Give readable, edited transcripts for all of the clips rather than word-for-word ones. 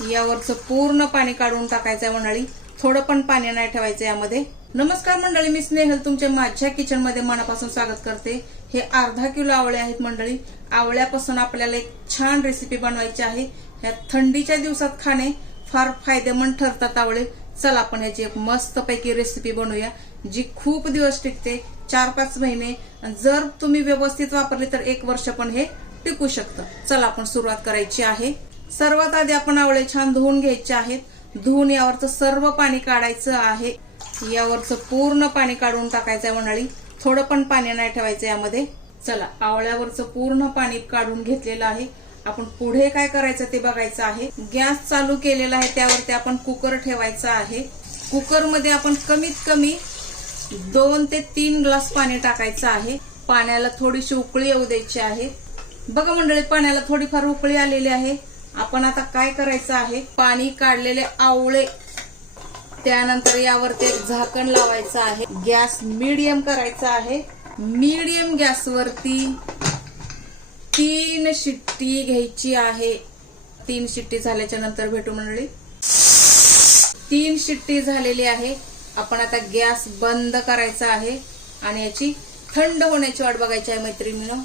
यावरचं पूर्ण पाणी काढून टाकायचंय मंडळी. थोडं पण पाणी नाही ठेवायचं यामध्ये. नमस्कार मंडळी, मी स्नेहल तुमच्या माझ्या किचन मध्ये मनापासून स्वागत करते. हे अर्धा किलो आवळे आहेत मंडळी. आवळ्यापासून आपल्याला एक छान रेसिपी बनवायची आहे. या थंडीच्या दिवसात खाणे फार फायदेमंद ठरतात आवळे. चला आपण याची एक मस्त पैकी रेसिपी बनवूया, जी खूप दिवस टिकते, 4-5 महिने. जर तुम्ही व्यवस्थित वापरली तर 1 वर्ष पण हे टिकू शकतं. चला आपण सुरुवात करायची आहे. सर्वात आधी आपण आवळे छान धुवून घ्यायचे आहेत. धुवून यावरचं सर्व पाणी काढायचं आहे. यावरचं पूर्ण पाणी काढून टाकायचंय मंडळी. थोडं पण पाणी नाही ठेवायचं यामध्ये. चला, आवळ्यावरचं पूर्ण पाणी काढून घेतलेलं आहे. आपण पुढे काय करायचं ते बघायचं आहे. गॅस चालू केलेला आहे, त्यावरती आपण कुकर ठेवायचा आहे. कुकर मध्ये आपण कमीत कमी 2 ते 3 ग्लास पाणी टाकायचं आहे. पाण्याला थोडीशी उकळी येऊ द्यायची आहे. बघा मंडळी, पाण्याला थोडीफार उकळी आलेली आहे. आपण आता काय करायचं आहे, पाणी काढलेले आवळे, त्यानंतर यावरती एक झाकण लावायचं आहे. गॅस मीडियम करायचा आहे. मीडियम गॅसवरती 3 शिट्टी घ्यायची आहे. 3 शिट्टी झाल्याच्या नंतर भेटू मंडळी. 3 शिट्टी झालेली आहे. आपण आता गॅस बंद करायचा आहे आणि याची थंड होण्याची वाट बघायची आहे मैत्रिणींनो.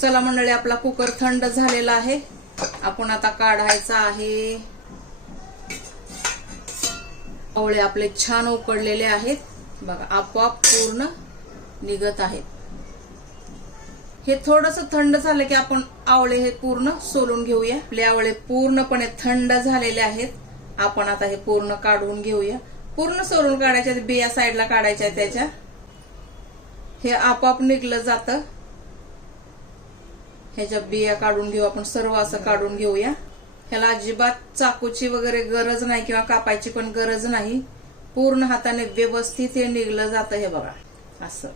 चला मंडळी, आपला कुकर थंड झालेला आहे. आपण आता काढायचा आहे. आवळे आपले छान उकडलेले आहेत. बघा, आपोआप पूर्ण निघत आहेत. हे थोडंसं थंड झालं की आपण आवळे हे पूर्ण सोलून घेऊया. आपले आवळे पूर्णपणे थंड झालेले आहेत. आपण आता हे पूर्ण काढून घेऊया. पूर्ण सोलून काढायचे, बिया साईडला काढायच्या त्याच्या. हे आपोआप निघलं जातं. ह्याच्या बिया काढून घेऊ आपण. सर्व असं काढून घेऊया. ह्याला अजिबात चाकूची वगैरे गरज नाही किंवा कापायची पण गरज नाही. पूर्ण हाताने व्यवस्थित हे निघलं जातं. हे बघा असं.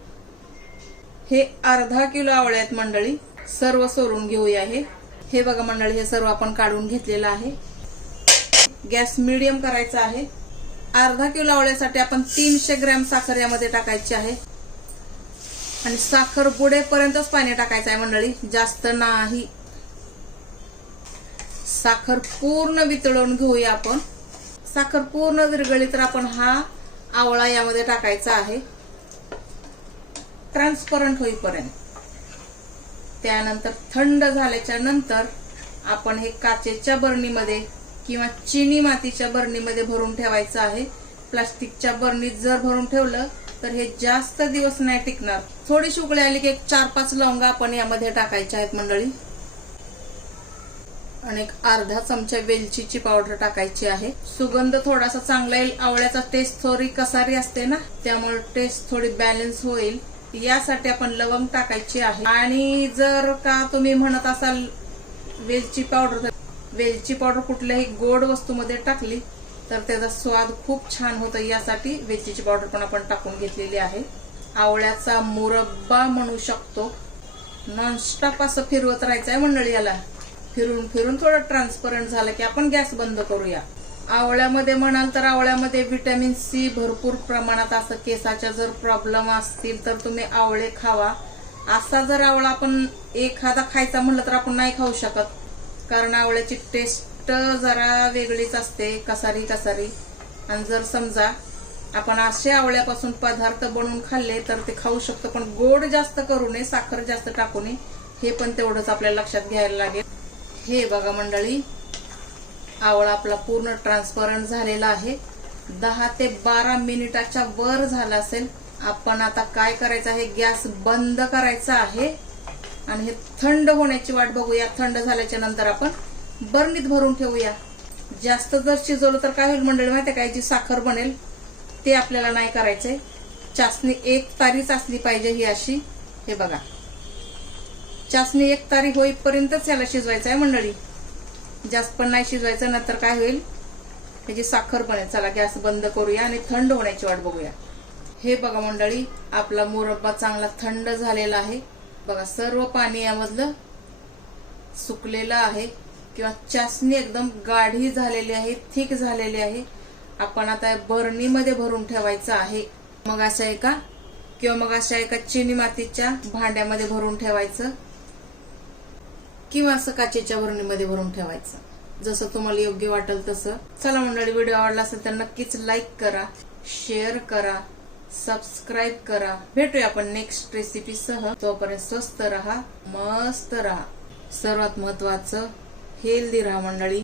हे अर्धा किलो आवळे आहेत मंडळी. सर्व सोलून घेऊया. हे बघा मंडळी, हे सर्व आपण काढून घेतलेलं आहे. गॅस मीडियम करायचा आहे. अर्धा किलो आवळ्यासाठी आपण 300 ग्रॅम साखर यामध्ये टाकायची आहे. आणि साखर बुडेपर्यंतच पाणी टाकायचं आहे मंडळी, जास्त नाही. साखर पूर्ण वितळून घेऊया आपण. साखर पूर्ण विरघळली तर आपण हा आवळा यामध्ये टाकायचा आहे, ट्रान्सपरंट होईपर्यंत. त्यानंतर थंड झाल्याच्या नंतर आपण हे काचेच्या बरणीमध्ये किंवा चिनी मातीच्या बरणीमध्ये भरून ठेवायचं आहे. प्लास्टिकच्या बरणीत जर भरून ठेवलं तर हे जास्त दिवस नाही टिकणार. थोडीशी उकळी आली की 4-5 लवंगा आपण यामध्ये टाकायच्या आहेत मंडळी. आणि एक अर्धा चमचा वेलचीची पावडर टाकायची आहे. सुगंध थोडासा चांगला येईल. आवळ्याचा टेस्ट थोडी कसारी असते ना, त्यामुळे टेस्ट थोडी बॅलन्स होईल यासाठी आपण लवंग टाकायची आहे. आणि जर का तुम्ही म्हणत असाल वेलची पावडर कुठल्याही गोड वस्तूमध्ये टाकली तर त्याचा स्वाद खूप छान होतो. यासाठी वेलचीची पावडर पण आपण टाकून घेतलेली आहे. आवळ्याचा मुरब्बा म्हणू शकतो. नॉनस्टॉप असं फिरवत राहायचं आहे मंडळी. याला फिरून फिरून थोडं ट्रान्सपरंट झालं की आपण गॅस बंद करूया. आवळ्यामध्ये म्हणाल तर आवळ्यामध्ये व्हिटॅमिन सी भरपूर प्रमाणात असं. केसाच्या जर प्रॉब्लेम असतील तर तुम्ही आवळे खावा. असा जर आवळा आपण एखादा खायचा म्हणलं तर आपण नाही खाऊ शकत, कारण आवळ्याची टेस्ट जरा वेगळीच असते, कसारी. आणि जर समजा आपण असे आवळ्यापासून पदार्थ बनवून खाल्ले तर ते खाऊ शकतो, पण गोड जास्त करू नये, साखर जास्त टाकू नये. हे पण तेवढंच आपल्याला लक्षात घ्यायला लागेल. हे बघा मंडळी, आवळा आपला पूर्ण ट्रान्सपरंट झालेला आहे. 10 ते 12 मिनिटाच्या वर झाला असेल. आपण आता काय करायचं आहे, गॅस बंद करायचा आहे आणि हे थंड होण्याची वाट बघूया. थंड झाल्याच्या नंतर आपण बरणीत भरून ठेवूया. जास्त जर शिजवलं तर काय होईल मंडळी माहितीये का, जी साखर बनेल ते आपल्याला नाही करायचंय. चासणी 1 तारी चासणी पाहिजे ही अशी. हे बघा, चासणी 1 तारी होईपर्यंतच याला शिजवायचं आहे मंडळी. जास्त पण नाही शिजवायचं, नंतर काय होईल, त्याची साखर बनेल. चला गॅस बंद करूया आणि थंड होण्याची वाट बघूया. हे बघा मंडळी, आपला मुरब्बा चांगला थंड झालेला आहे. बघा, सर्व पाणी यामधलं सुकलेलं आहे किंवा चासणी एकदम गाढी झालेली आहे, थिक झालेली आहे. आपण आता बरणीमध्ये भरून ठेवायचं आहे. मग अशा एका चिनी मातीच्या भांड्यामध्ये भरून ठेवायचं किंवा असं काचेच्या बरणीमध्ये भरून ठेवायचं. जसं तुम्हाला योग्य वाटेल तसं. चला मंडळी, व्हिडिओ आवडला असेल तर नक्कीच लाईक करा, शेअर करा, सबस्क्राईब करा. भेटूया आपण नेक्स्ट रेसिपी सह. तोपर्यंत स्वस्त रहा, मस्त रहा, सर्वात महत्वाचं हेल्दी रहा मंडळी.